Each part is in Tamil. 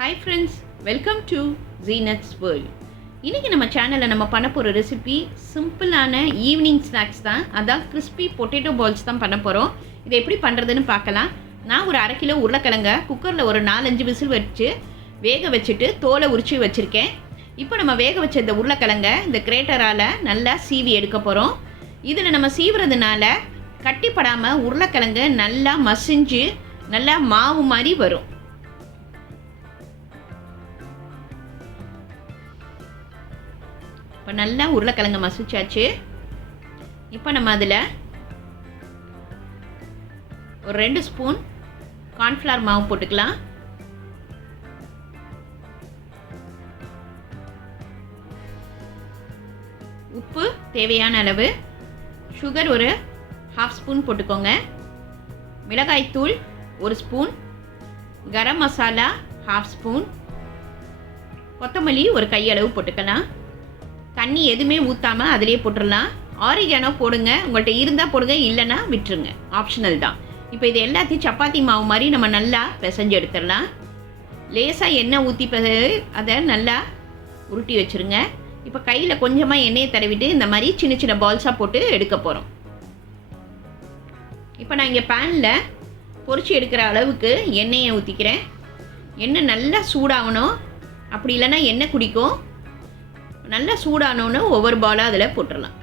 Hi friends welcome to Zeenat's world இன்றைக்கி நம்ம சேனலில் நம்ம பண்ண போகிற ரெசிபி சிம்பிளான ஈவினிங் ஸ்நாக்ஸ் தான். அதான் கிறிஸ்பி பொட்டேட்டோ பால்ஸ் தான் பண்ண போகிறோம் இதை எப்படி பண்ணுறதுன்னு பார்க்கலாம். நான் ஒரு அரை கிலோ உருளைக்கிழங்க குக்கரில் ஒரு நாலஞ்சு விசில் வச்சு வேக வச்சுட்டு தோலை உரிச்சு வச்சுருக்கேன். இப்போ நம்ம வேக வச்ச இந்த உருளைக்கிழங்க இந்த கிரேட்டரால் நல்லா சீவி எடுக்க போகிறோம் இதில் நம்ம சீவுறதுனால கட்டிப்படாமல் உருளைக்கிழங்கு நல்லா மசிஞ்சு நல்லா மாவு மாதிரி வரும். இப்போ நல்லா உருளைக்கிழங்கு மசிச்சாச்சு. இப்போ நம்ம அதில் ஒரு ரெண்டு ஸ்பூன் கார்ன்ஃப்ளவர் மாவு போட்டுக்கலாம். உப்பு தேவையான அளவு. சுகர் ஒரு ஹாஃப் ஸ்பூன் போட்டுக்கோங்க. மிளகாய்த்தூள் ஒரு spoon. Garam masala half spoon கொத்தமல்லி ஒரு கையளவு போட்டுக்கலாம். தண்ணி எதுவுமே ஊற்றாமல் அதிலே போட்டுடலாம் ஆரிகானோ போடுங்க. உங்கள்கிட்ட இருந்தால் போடுங்க இல்லைன்னா விட்டுருங்க. ஆப்ஷனல் தான். இப்போ இது எல்லாத்தையும் சப்பாத்தி மாவு மாதிரி நம்ம நல்லா பிசைஞ்சு எடுத்துடலாம். லேசாக எண்ணெய் ஊற்றி அதை நல்லா உருட்டி வச்சுருங்க. இப்போ கையில் கொஞ்சமாக எண்ணெயை தடவிட்டு இந்த மாதிரி சின்ன சின்ன பால்ஸாக போட்டு எடுக்க போகிறோம் இப்போ நான் இங்கே பேனில் பொரிச்சு எடுக்கிற அளவுக்கு எண்ணெயை ஊற்றிக்கிறேன் எண்ணெய் நல்லா சூடாகணும். அப்படி இல்லைன்னா எண்ணெய் குடிக்கும். நல்லா சூடானோன்னு ஒவ்வொரு பாலாக அதில் போட்டுடலாம்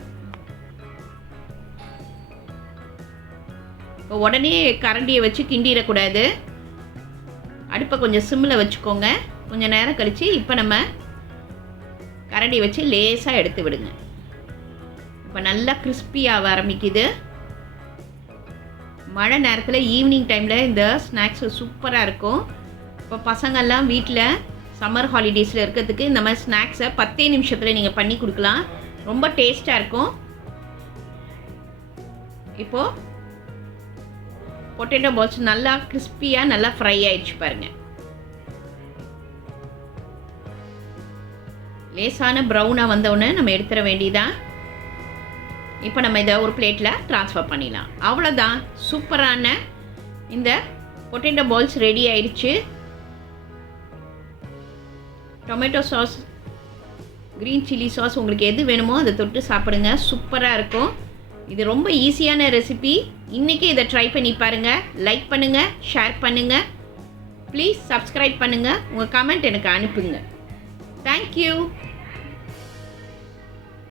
இப்போ உடனே கரண்டியை வச்சு கிண்டிடக்கூடாது. அடுப்பை கொஞ்சம் சிம்மில் வச்சுக்கோங்க. கொஞ்சம் நேரம் கழித்து இப்போ நம்ம கரண்டி வச்சு லேசாக எடுத்து விடுங்க. இப்போ நல்லா கிறிஸ்பியாக ஆரம்பிக்குது. மழை நேரத்தில் ஈவினிங் டைமில் இந்த ஸ்நாக்ஸ் சூப்பராக இருக்கும். இப்போ பசங்கள்லாம் வீட்டில் சம்மர் ஹாலிடேஸில் இருக்கிறதுக்கு இந்த மாதிரி ஸ்நாக்ஸை பத்தே நிமிஷத்தில் நீங்கள் பண்ணி கொடுக்கலாம். ரொம்ப டேஸ்ட்டாக இருக்கும். இப்போது பொட்டேட்டோ பால்ஸ் நல்லா கிறிஸ்பியாக நல்லா ஃப்ரை ஆயிடுச்சு பாருங்கள் லேசான ப்ரௌனாக வந்தவுடனே நம்ம எடுத்துட வேண்டியதான் இப்போ நம்ம இதை ஒரு பிளேட்டில் ட்ரான்ஸ்ஃபர் பண்ணிடலாம். அவ்வளோதான் சூப்பரான இந்த பொட்டேட்டோ பால்ஸ் ரெடி ஆயிடுச்சு. Tomato sauce green chilli sauce உங்களுக்கு எது வேணுமோ அதை தொட்டு சாப்பிடுங்க. சூப்பராக இருக்கும். இது ரொம்ப ஈஸியான ரெசிபி இன்றைக்கி இதை ட்ரை பண்ணி பாருங்கள் லைக் பண்ணுங்கள் ஷேர் பண்ணுங்கள் ப்ளீஸ் சப்ஸ்கிரைப் பண்ணுங்கள் உங்கள் கமெண்ட் எனக்கு அனுப்புங்க. தேங்க்யூ